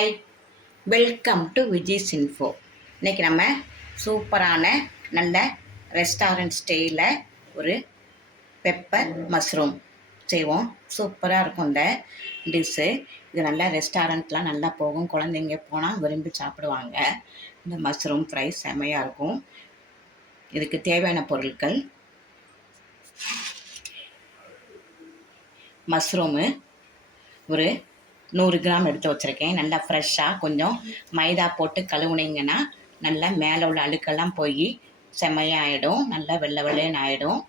Hi, welcome to Vijay's info. இன்றைக்கி நம்ம சூப்பரான நல்ல ரெஸ்டாரண்ட் ஸ்டைலில் ஒரு பெப்பர் மஷ்ரூம் செய்வோம். சூப்பராக இருக்கும் இந்த டிஷ்ஷு. இது நல்லா ரெஸ்டாரண்ட்லாம் நல்லா போகும். குழந்தைங்க போனால் விரும்பி சாப்பிடுவாங்க. இந்த மஷ்ரூம் ஃப்ரை செமையாக இருக்கும். இதுக்கு தேவையான பொருட்கள்: மஷ்ரூமு ஒரு 100 கிராம் எடுத்து வச்சுருக்கேன். நல்லா ஃப்ரெஷ்ஷாக கொஞ்சம் மைதா போட்டு கழுவுனீங்கன்னா நல்லா மேலே உள்ள அழுக்கெல்லாம் போய் செமையாகிடும். நல்லா வெள்ளை வெள்ளைன்னு ஆகிடும்.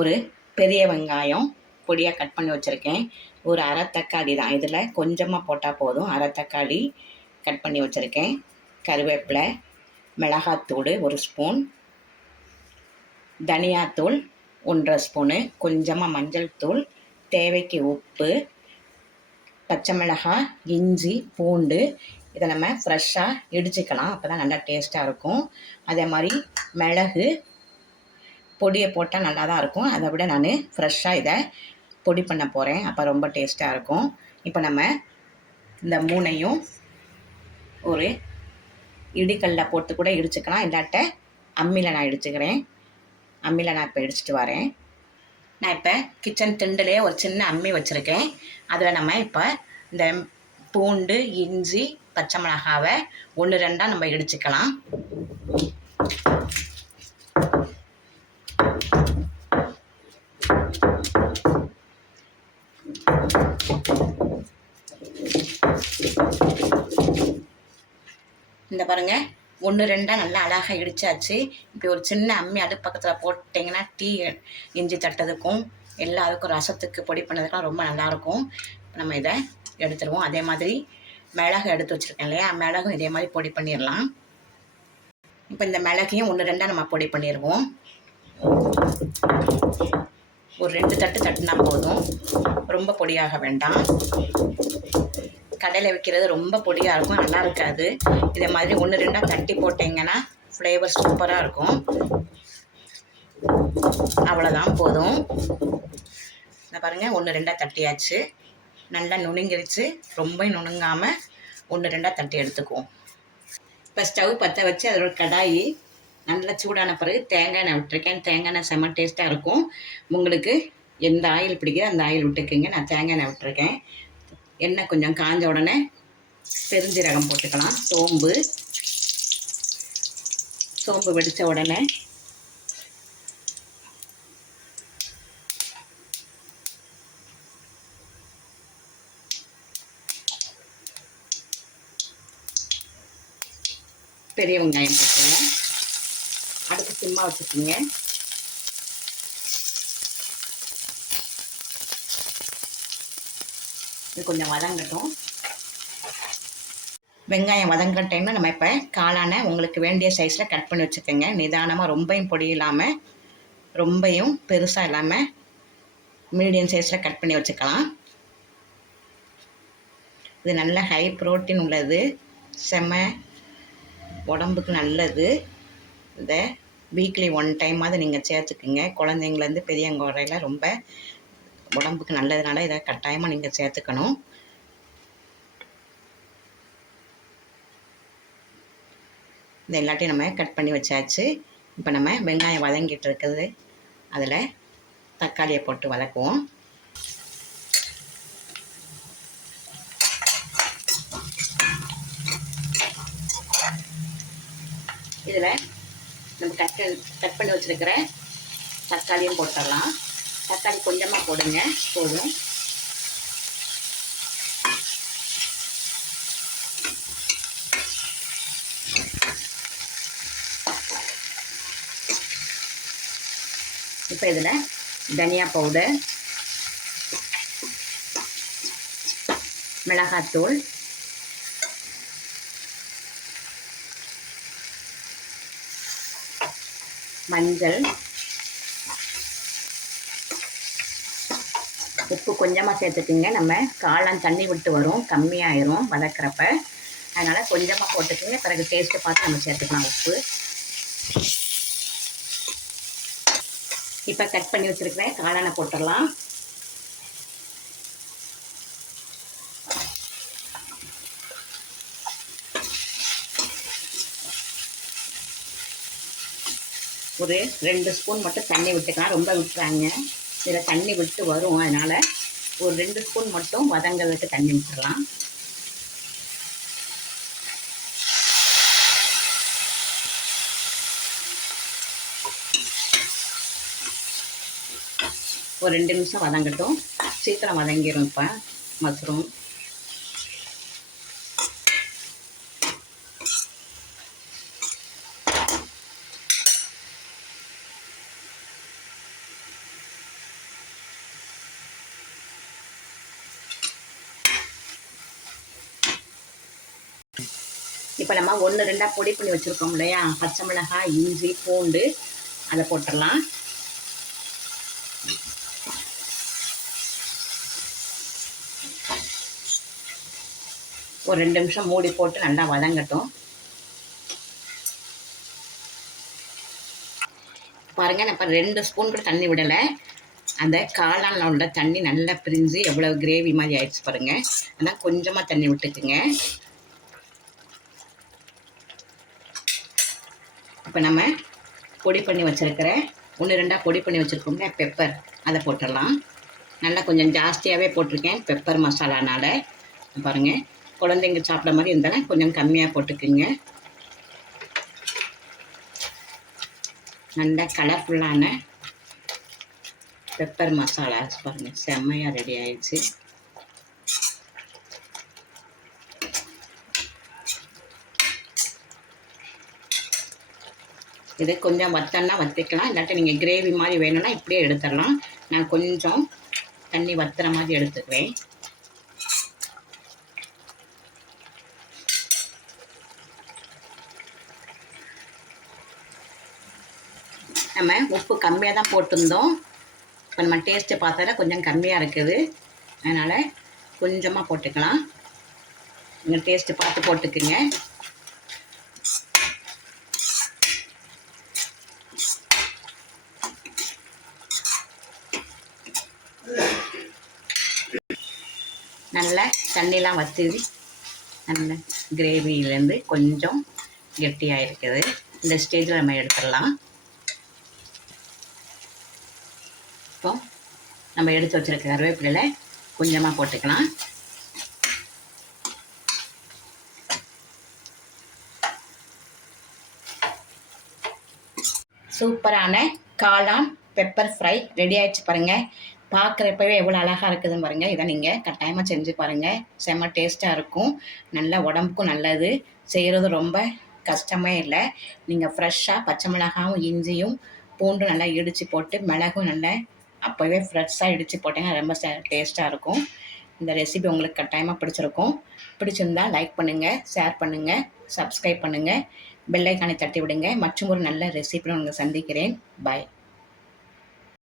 ஒரு பெரிய வெங்காயம் பொடியாக கட் பண்ணி வச்சுருக்கேன். ஒரு அரை தக்காளி தான், இதில் கொஞ்சமாக போட்டால் போதும். அரை தக்காளி கட் பண்ணி வச்சுருக்கேன். கருவேப்பிலை, மிளகாத்தூள் 1 ஸ்பூன், தனியாத்தூள் 1.5 ஸ்பூனு, கொஞ்சமாக மஞ்சள் தூள், தேவைக்கு உப்பு, பச்சை மிளகாய், இஞ்சி, பூண்டு. இதை நம்ம ஃப்ரெஷ்ஷாக இடிச்சிக்கலாம், அப்போ தான் நல்லா டேஸ்ட்டாக இருக்கும். அதே மாதிரி மிளகு பொடியை போட்டால் நல்லா தான் இருக்கும். அதை விட நான் ஃப்ரெஷ்ஷாக இதை பொடி பண்ண போகிறேன், அப்போ ரொம்ப டேஸ்ட்டாக இருக்கும். இப்போ நம்ம இந்த 3ஐயும் ஒரு இடிக்கல்ல போட்டு கூட இடிச்சுக்கலாம், இல்லாட்ட அம்மியில் நான் இடிச்சுக்கிறேன். அம்மியில் நான் இப்போ இடிச்சிட்டு வரேன். நான் இப்போ கிச்சன் திண்டுலேயே ஒரு சின்ன அம்மி வச்சுருக்கேன். அதில் நம்ம இப்போ இந்த பூண்டு, இஞ்சி, பச்சை மிளகாவை 1-2 நம்ம இடிச்சுக்கலாம். இந்த பாருங்கள், 1-2 நல்லா அழகாக இடித்தாச்சு. இப்படி ஒரு சின்ன அம்மி அடுப்பு பக்கத்தில் போட்டிங்கன்னா டீ, இஞ்சி தட்டதுக்கும் எல்லாத்துக்கும் ரசத்துக்கு பொடி பண்ணதுக்கெலாம் ரொம்ப நல்லாயிருக்கும். நம்ம இதை எடுத்துருவோம். அதே மாதிரி மிளகு எடுத்து வச்சுருக்கேன் இல்லையா, மிளகும் இதே மாதிரி பொடி பண்ணிடலாம். இப்போ இந்த மிளகையும் 1-2 நம்ம பொடி பண்ணிடுவோம். ஒரு 2 தட்டு தட்டுனா போதும், ரொம்ப பொடியாக வேண்டாம். கடையில் வைக்கிறது ரொம்ப பொடியாக இருக்கும், நல்லா இருக்காது. இதே மாதிரி 1-2 தட்டி போட்டிங்கன்னா ஃப்ளேவர் சூப்பராக இருக்கும். அவ்வளோதான், போதும். இந்த பாருங்கள், 1-2 தட்டியாச்சு. நல்லா நுணுங்கிருச்சு. ரொம்ப நுணுங்காமல் 1-2 தட்டி எடுத்துக்குவோம். இப்போ ஸ்டவ் பற்ற வச்சு அதோட கடாயி நல்லா சூடான பிறகு தேங்காய் எண்ணெய் விட்டுருக்கேன். தேங்காய் எண்ணெய் செம்ம டேஸ்ட்டாக இருக்கும். உங்களுக்கு எந்த ஆயில் பிடிக்குதோ அந்த ஆயில் விட்டுக்குங்க. நான் தேங்காய் எண்ணெய் விட்டுருக்கேன். எண்ணெய் கொஞ்சம் காஞ்ச உடனே பெருஞ்சீரகம் போட்டுக்கலாம். சோம்பு வெடித்த உடனே பெரிய வெங்காயம் போட்டுருங்க. அடுப்பு சிம்மா வச்சுக்கோங்க. இது கொஞ்சம் வதங்கட்டும். வெங்காயம் வதங்குற டைமில் நம்ம இப்போ காளானை உங்களுக்கு வேண்டிய சைஸில் கட் பண்ணி வச்சுக்கோங்க. நிதானமாக, ரொம்பையும் பொடி இல்லாமல் ரொம்பையும் பெருசாக இல்லாமல் மீடியம் சைஸில் கட் பண்ணி வச்சுக்கலாம். இது நல்ல ஹை ப்ரோட்டீன் உள்ளது, செம்ம உடம்புக்கு நல்லது. இதை வீக்லி 1 டைமாவது நீங்கள் சேர்த்துக்குங்க. குழந்தைங்கலேருந்து பெரியவங்க வரையில் ரொம்ப உடம்புக்கு நல்லதுனால இதை கட்டாயமாக நீங்கள் சேர்த்துக்கணும். இது எல்லாத்தையும் நம்ம கட் பண்ணி வச்சாச்சு. இப்போ நம்ம வெங்காயம் வதங்கிட்டு இருக்குது, அதில் தக்காளியை போட்டு வதக்குவோம். இதில் நம்ம கட் பண்ணி வச்சுருக்கிற தக்காளியும் போட்டுடலாம். தக்காளி கொஞ்சமாக போடுங்க, போதும். இப்போ இதில் தனியா பவுடர், மிளகாத்தூள், மஞ்சள், உப்பு கொஞ்சமாக சேர்த்துக்குங்க. நம்ம காளான் தண்ணி விட்டு வரும், கம்மியாயிரும் வதக்கிறப்ப, அதனால் கொஞ்சமாக போட்டுக்குங்க. பிறகு டேஸ்ட்டை பார்த்து நம்ம சேர்த்துக்கலாம் உப்பு. இப்போ கட் பண்ணி வச்சுருக்கிறேன் காளானை போட்டுடலாம். ஒரு 2 ஸ்பூன் மட்டும் தண்ணி விட்டுக்கலாம், ரொம்ப விட்டுறாங்க. இதில் தண்ணி விட்டு வரும், அதனால் ஒரு 2 ஸ்பூன் மட்டும் வதங்கிறதுக்கு தண்ணி விட்டுடலாம். ஒரு 2 நிமிஷம் வதங்கட்டும், சீக்கிரம் வதங்கிடும். இப்போ மஷ்ரூம் இப்போ நம்ம 1-2 பொடி பண்ணி வச்சுருக்கோம் இல்லையா, பச்சை மிளகாய், இஞ்சி, பூண்டு, அதை போட்டுடலாம். ஒரு 2 நிமிஷம் மூடி போட்டு நல்லா வதங்கட்டும். பாருங்கள், நான் இப்போ 2 ஸ்பூன் கூட தண்ணி விடலை. அந்த காளானில் உள்ள தண்ணி நல்லா பிரிஞ்சு எவ்வளோ கிரேவி மாதிரி ஆயிடுச்சு பாருங்கள். அதான் கொஞ்சமாக தண்ணி விட்டுக்குங்க. இப்போ நம்ம பொடி பண்ணி வச்சுருக்கிற 1-2 பொடி பண்ணி வச்சுருக்கோம்ல பெப்பர், அதை போட்டுடலாம். நல்லா கொஞ்சம் ஜாஸ்தியாகவே போட்டிருக்கேன் பெப்பர் மசாலானால். பாருங்கள், குழந்தைங்க சாப்பிட்ற மாதிரி இருந்தாலும் கொஞ்சம் கம்மியாக போட்டுக்குங்க. நல்ல கலர்ஃபுல்லான பெப்பர் மசாலா பாருங்கள், செம்மையாக ரெடி ஆயிடுச்சு. இது கொஞ்சம் வத்தன்னா வற்றிக்கலாம், இல்லாட்டி நீங்கள் கிரேவி மாதிரி வேணும்னா இப்படியே எடுத்துடலாம். நான் கொஞ்சம் தண்ணி வத்துற மாதிரி எடுத்துக்குவேன். நம்ம உப்பு கம்மியாக தான் போட்டிருந்தோம். இப்போ நம்ம டேஸ்ட்டு பார்த்தா கொஞ்சம் கம்மியாக இருக்குது, அதனால் கொஞ்சமாக போட்டுக்கலாம். நீங்கள் டேஸ்ட்டு பார்த்து போட்டுக்குங்க. நல்ல தண்ணிலாம் வற்றி நல்ல கிரேவியிலேருந்து கொஞ்சம் கெட்டியாக இருக்குது. இந்த ஸ்டேஜில் நம்ம எடுத்துடலாம். இப்போ நம்ம எடுத்து வச்சுருக்க கருவேப்பிலையில் கொஞ்சமாக போட்டுக்கலாம். சூப்பரான காளான் பெப்பர் ஃப்ரை ரெடி ஆகிடுச்சு பாருங்கள். பார்க்குறப்பவே எவ்வளோ அழகாக இருக்குதுன்னு பாருங்கள். இதை நீங்கள் கட்டாயமாக செஞ்சு பாருங்கள், செம்ம டேஸ்ட்டாக இருக்கும். நல்ல உடம்புக்கும் நல்லது, செய்கிறது ரொம்ப கஷ்டமே இல்லை. நீங்கள் ஃப்ரெஷ்ஷாக பச்சை மிளகாயும் இஞ்சியும் பூண்டும் நல்லா இடித்து போட்டு மிளகும் நல்லா அப்போவே ஃப்ரெஷ்ஷாக இடித்து போட்டிங்கன்னா ரொம்ப டேஸ்ட்டாக இருக்கும். இந்த ரெசிபி உங்களுக்கு கட்டாயமாக பிடிச்சிருக்கும். பிடிச்சிருந்தால் லைக் பண்ணுங்கள், ஷேர் பண்ணுங்கள், சப்ஸ்கிரைப் பண்ணுங்கள், பெல் ஐக்கானை தட்டி விடுங்க. மற்றும் ஒரு நல்ல ரெசிபியை உங்களை சந்திக்கிறேன். பாய்.